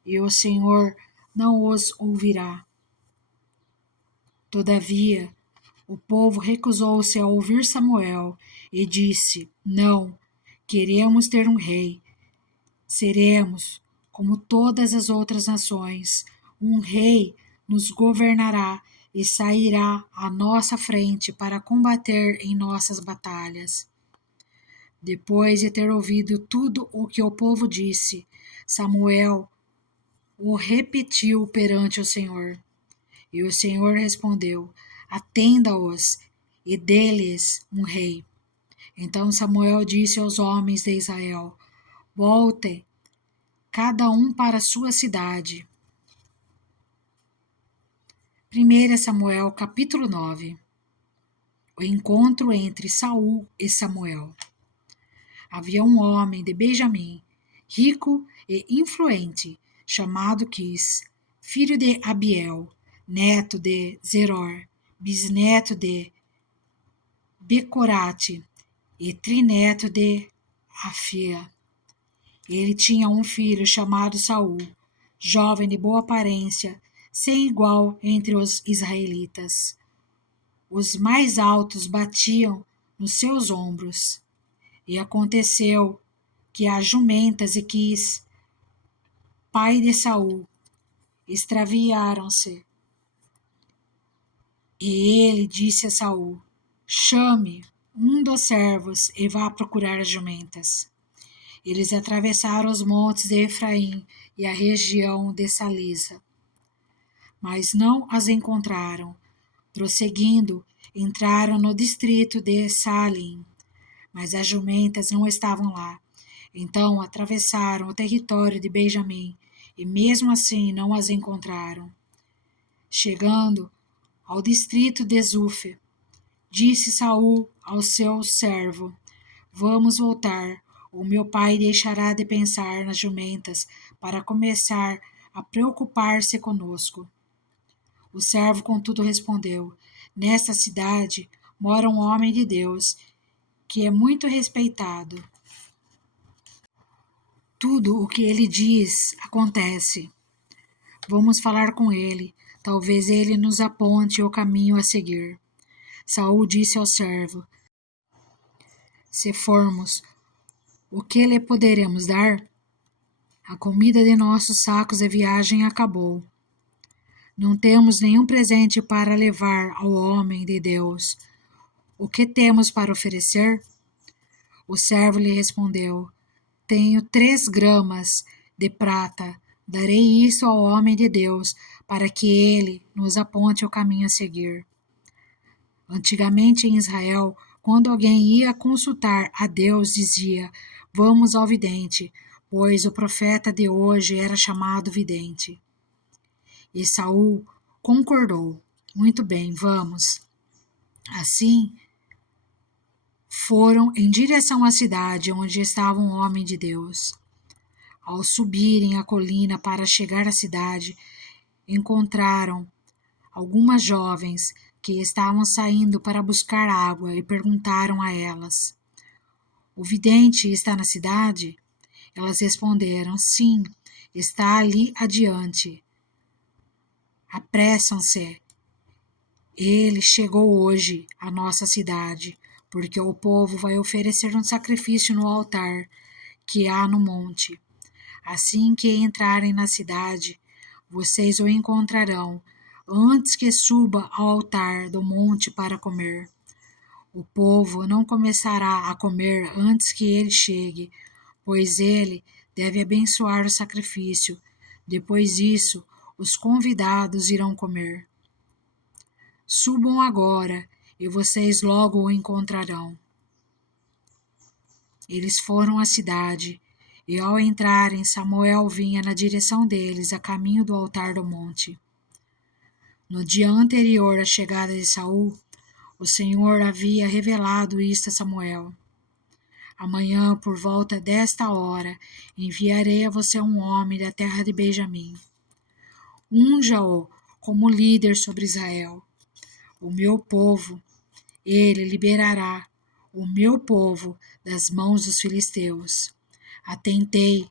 e o Senhor não os ouvirá. Todavia, o povo recusou-se a ouvir Samuel e disse: Não, queremos ter um rei. Seremos como todas as outras nações. Um rei nos governará e sairá à nossa frente para combater em nossas batalhas. Depois de ter ouvido tudo o que o povo disse, Samuel o repetiu perante o Senhor. E o Senhor respondeu: Atenda-os e dê-lhes um rei. Então Samuel disse aos homens de Israel: Voltem, cada um para a sua cidade. 1 Samuel capítulo 9. O encontro entre Saul e Samuel. Havia um homem de Benjamim, rico e influente, chamado Quis, filho de Abiel, neto de Zeror, bisneto de Becorate e trineto de Afia. Ele tinha um filho chamado Saul, jovem de boa aparência, sem igual entre os israelitas. Os mais altos batiam nos seus ombros. E aconteceu que as jumentas de Quis, pai de Saul, extraviaram-se. E ele disse a Saul: Chame um dos servos e vá procurar as jumentas. Eles atravessaram os montes de Efraim e a região de Salisa, mas não as encontraram. Prosseguindo, entraram no distrito de Salim, mas as jumentas não estavam lá. Então atravessaram o território de Benjamim e mesmo assim não as encontraram. Chegando ao distrito de Zuf, disse Saul ao seu servo: Vamos voltar. O meu pai deixará de pensar nas jumentas para começar a preocupar-se conosco. O servo, contudo, respondeu: Nesta cidade mora um homem de Deus que é muito respeitado. Tudo o que ele diz acontece. Vamos falar com ele. Talvez ele nos aponte o caminho a seguir. Saul disse ao servo: Se formos, o que lhe poderemos dar? A comida de nossos sacos de viagem acabou. Não temos nenhum presente para levar ao homem de Deus. O que temos para oferecer? O servo lhe respondeu: Tenho 3 gramas de prata. Darei isso ao homem de Deus, para que ele nos aponte o caminho a seguir. Antigamente em Israel, quando alguém ia consultar a Deus, dizia: Vamos ao vidente, pois o profeta de hoje era chamado vidente. E Saul concordou: Muito bem, vamos. Assim, foram em direção à cidade onde estava um homem de Deus. Ao subirem a colina para chegar à cidade, encontraram algumas jovens que estavam saindo para buscar água e perguntaram a elas: O vidente está na cidade? Elas responderam: Sim, está ali adiante. Apressam-se. Ele chegou hoje à nossa cidade, porque o povo vai oferecer um sacrifício no altar que há no monte. Assim que entrarem na cidade, vocês o encontrarão antes que suba ao altar do monte para comer. O povo não começará a comer antes que ele chegue, pois ele deve abençoar o sacrifício. Depois disso, os convidados irão comer. Subam agora, e vocês logo o encontrarão. Eles foram à cidade, e ao entrarem, Samuel vinha na direção deles, a caminho do altar do monte. No dia anterior à chegada de Saul, o Senhor havia revelado isto a Samuel. Amanhã, por volta desta hora, enviarei a você um homem da terra de Benjamim. Unja-o como líder sobre Israel. O meu povo, ele liberará o meu povo das mãos dos filisteus. Atentei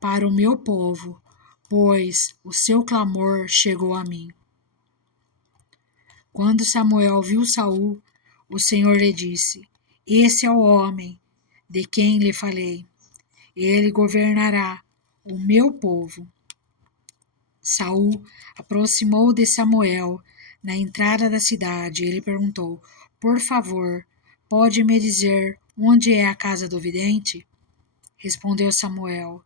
para o meu povo, pois o seu clamor chegou a mim. Quando Samuel viu Saul, o Senhor lhe disse: Esse é o homem de quem lhe falei. Ele governará o meu povo. Saul aproximou de Samuel na entrada da cidade. Ele perguntou: Por favor, pode me dizer onde é a casa do vidente? Respondeu Samuel: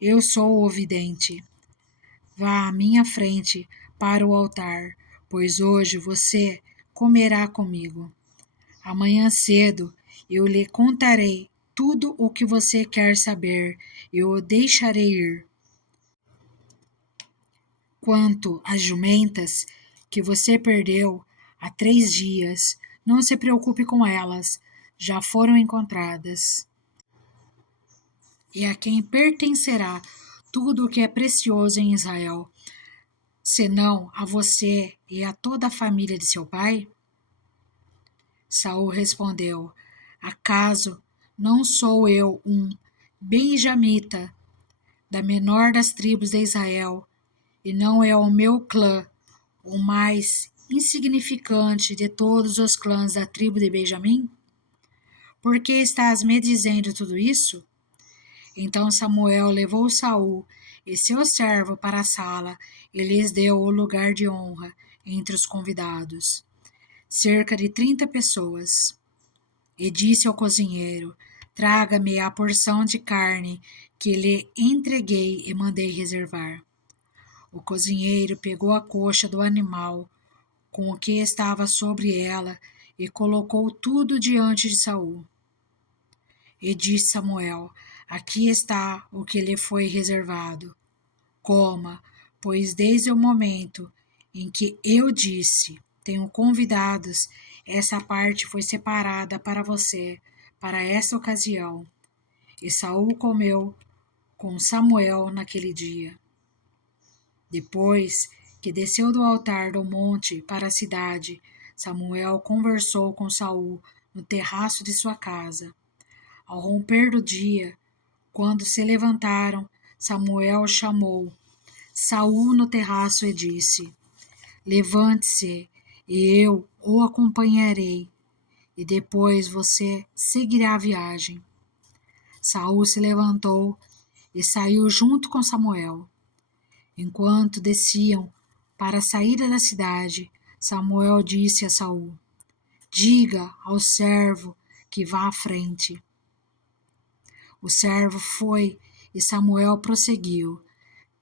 Eu sou o vidente. Vá à minha frente para o altar, pois hoje você comerá comigo. Amanhã cedo eu lhe contarei tudo o que você quer saber, eu o deixarei ir. Quanto às jumentas que você perdeu há 3 dias, não se preocupe com elas, já foram encontradas. E a quem pertencerá tudo o que é precioso em Israel, senão a você e a toda a família de seu pai? Saul respondeu: Acaso não sou eu um benjamita, da menor das tribos de Israel, e não é o meu clã o mais insignificante de todos os clãs da tribo de Benjamim? Por que estás me dizendo tudo isso? Então Samuel levou Saul e seu servo para a sala e lhes deu o lugar de honra entre os convidados, cerca de 30 pessoas. E disse ao cozinheiro: Traga-me a porção de carne que lhe entreguei e mandei reservar. O cozinheiro pegou a coxa do animal com o que estava sobre ela e colocou tudo diante de Saul. E disse Samuel: Aqui está o que lhe foi reservado. Coma, pois desde o momento em que eu disse: Tenho convidados, essa parte foi separada para você, para essa ocasião. E Saul comeu com Samuel naquele dia. Depois que desceu do altar do monte para a cidade, Samuel conversou com Saul no terraço de sua casa. Ao romper do dia, quando se levantaram, Samuel chamou Saul no terraço e disse: Levante-se, e eu o acompanharei, e depois você seguirá a viagem. Saul se levantou e saiu junto com Samuel. Enquanto desciam para a saída da cidade, Samuel disse a Saul: Diga ao servo que vá à frente. O servo foi e Samuel prosseguiu: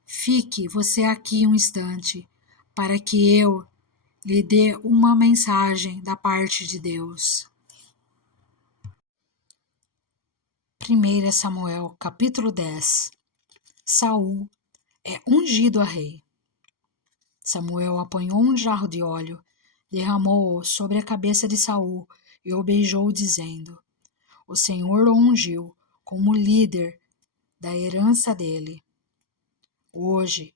Fique você aqui um instante, para que eu lhe dê uma mensagem da parte de Deus. 1 Samuel, capítulo 10. Saul é ungido a rei. Samuel apanhou um jarro de óleo, derramou-o sobre a cabeça de Saul e o beijou, dizendo: O Senhor o ungiu como líder da herança dele. Hoje,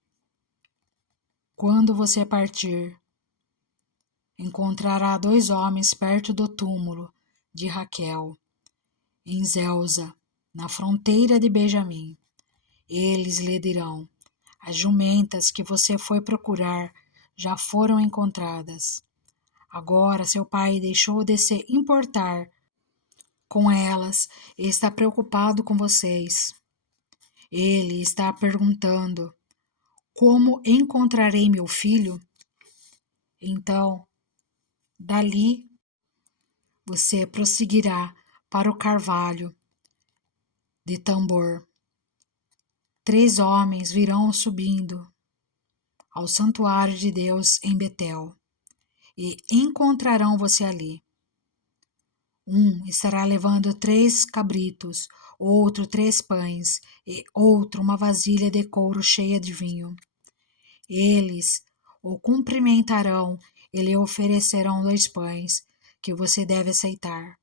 quando você partir, encontrará 2 homens perto do túmulo de Raquel, em Zelza, na fronteira de Benjamim. Eles lhe dirão: As jumentas que você foi procurar já foram encontradas. Agora seu pai deixou de se importar com elas e está preocupado com vocês. Ele está perguntando: Como encontrarei meu filho? Então, dali, você prosseguirá para o carvalho de Tambor. 3 homens virão subindo ao santuário de Deus em Betel e encontrarão você ali. Um estará levando 3 cabritos, outro 3 pães, e outro uma vasilha de couro cheia de vinho. Eles o cumprimentarão e lhe oferecerão 2 pães, que você deve aceitar.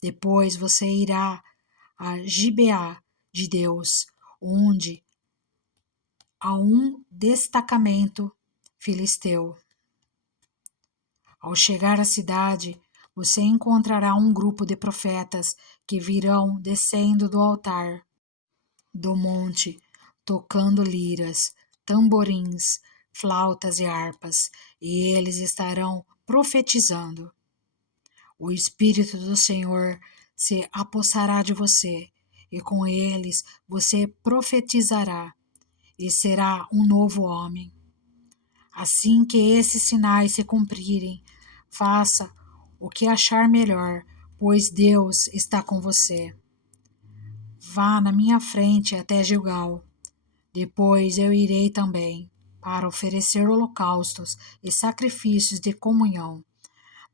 Depois você irá a Gibeá de Deus, onde há um destacamento filisteu. Ao chegar à cidade, você encontrará um grupo de profetas que virão descendo do altar do monte, tocando liras, tamborins, flautas e harpas, e eles estarão profetizando. O Espírito do Senhor se apossará de você, e com eles você profetizará, e será um novo homem. Assim que esses sinais se cumprirem, faça o que achar melhor, pois Deus está com você. Vá na minha frente até Gilgal. Depois eu irei também, para oferecer holocaustos e sacrifícios de comunhão.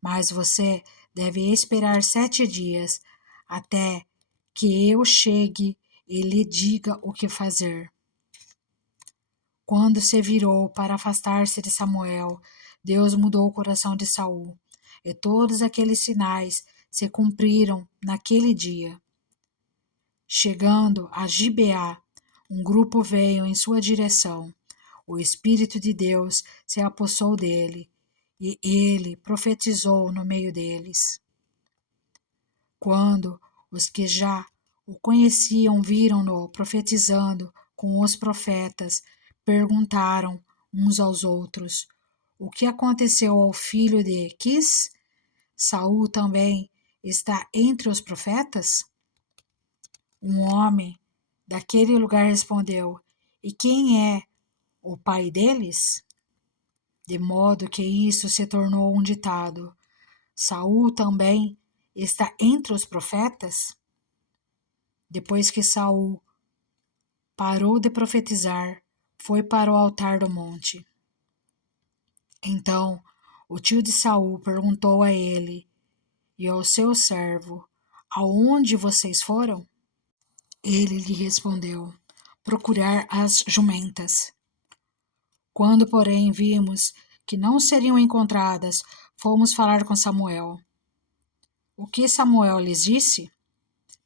Mas você deve esperar 7 dias, até que eu chegue e lhe diga o que fazer. Quando se virou para afastar-se de Samuel, Deus mudou o coração de Saul, e todos aqueles sinais se cumpriram naquele dia. Chegando a Gibeá, um grupo veio em sua direção. O Espírito de Deus se apossou dele, e ele profetizou no meio deles. Quando os que já o conheciam viram-no profetizando com os profetas, perguntaram uns aos outros: o que aconteceu ao filho de Quis? Saul também está entre os profetas? Um homem daquele lugar respondeu: e quem é o pai deles? De modo que isso se tornou um ditado: Saul também está entre os profetas? Depois que Saul parou de profetizar, foi para o altar do monte. Então, o tio de Saul perguntou a ele e ao seu servo: aonde vocês foram? Ele lhe respondeu: procurar as jumentas. Quando, porém, vimos que não seriam encontradas, fomos falar com Samuel. O que Samuel lhes disse?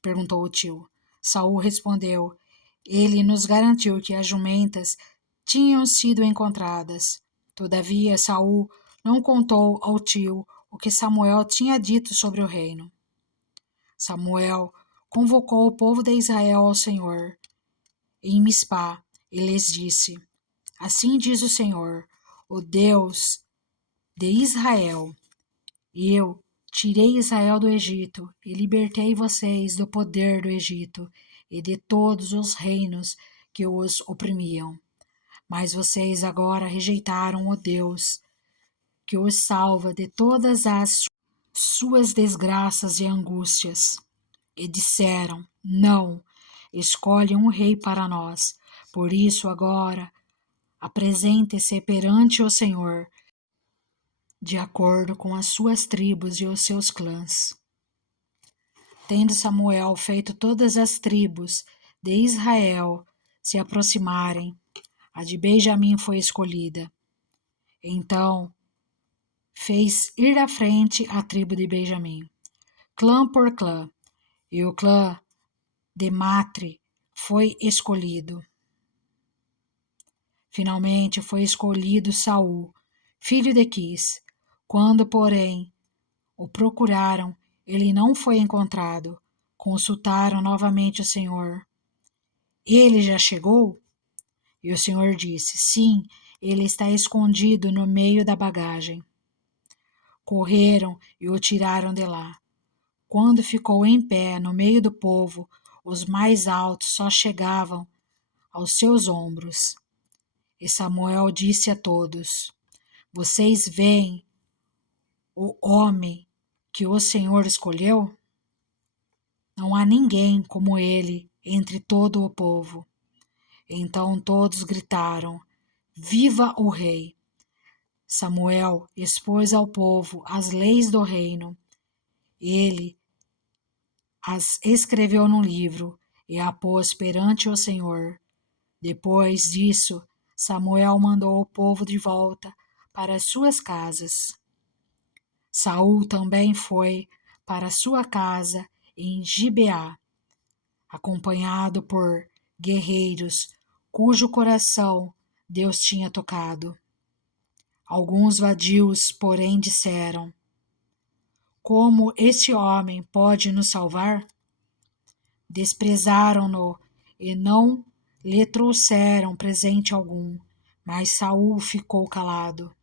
Perguntou o tio. Saul respondeu: ele nos garantiu que as jumentas tinham sido encontradas. Todavia, Saul não contou ao tio o que Samuel tinha dito sobre o reino. Samuel convocou o povo de Israel ao Senhor em Mispá e lhes disse: assim diz o Senhor, o Deus de Israel: eu tirei Israel do Egito e libertei vocês do poder do Egito e de todos os reinos que os oprimiam. Mas vocês agora rejeitaram o Deus que os salva de todas as suas desgraças e angústias. E disseram: não, escolhe um rei para nós. Por isso agora apresente-se perante o Senhor, de acordo com as suas tribos e os seus clãs. Tendo Samuel feito todas as tribos de Israel se aproximarem, a de Benjamim foi escolhida. Então fez ir à frente a tribo de Benjamim, clã por clã, e o clã de Matre foi escolhido. Finalmente foi escolhido Saul, filho de Quis. Quando, porém, o procuraram, ele não foi encontrado. Consultaram novamente o Senhor. Ele já chegou? E o Senhor disse: sim, ele está escondido no meio da bagagem. Correram e o tiraram de lá. Quando ficou em pé no meio do povo, os mais altos só chegavam aos seus ombros. E Samuel disse a todos: vocês veem o homem que o Senhor escolheu? Não há ninguém como ele entre todo o povo. Então todos gritaram: viva o rei! Samuel expôs ao povo as leis do reino. Ele as escreveu num livro e a pôs perante o Senhor. Depois disso, Samuel mandou o povo de volta para as suas casas. Saul também foi para sua casa em Gibeá, acompanhado por guerreiros cujo coração Deus tinha tocado. Alguns vadios, porém, disseram: como este homem pode nos salvar? Desprezaram-no e não lhe trouxeram presente algum, mas Saul ficou calado.